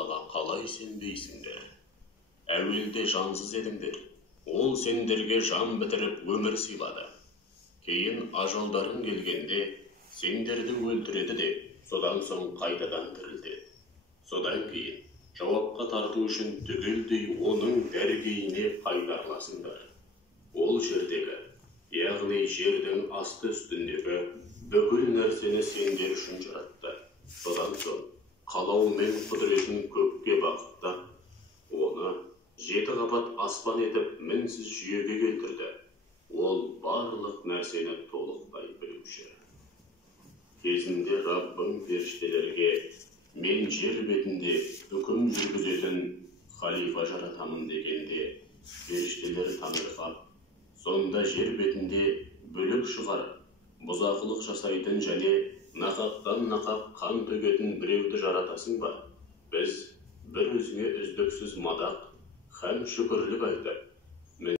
Аллаға қалай сенбейсіңдер? Әуелде жансыз едіңдер. Ол сендерге жан бітіріп өмір сыйлады. Кейін ажалдарың келгенде сендерді өлтіреді де, содан соң қайтадан тірілді. Содан кейін жауапқа тарту үшін түгелдей оның дәргейіне қайтарыласыңдар. Ол жердегі, яғни жердің асты үстіндегі бүкіл нәрсені сендер үшін жаратты. Содан соң қалауымен құдіретін көкке бағыттап, оны 7 қабат аспан етіп мінсіз жүйеге келтірді. Ол барлық нәрсені толықтай білуші. Кезінде Раббың періштелерге мен жер бетінде үкім жүргізетін халифа жаратамын дегенде, періштелер таңырқап, сонда жер бетінде бүлік шығарып, бұзақылық жасайтын және нақақтан нақақ қан төгетін біреуді жаратасың ба? Біз бір өзіңе үздіксіз мадақ һәм шүкірлік айтып,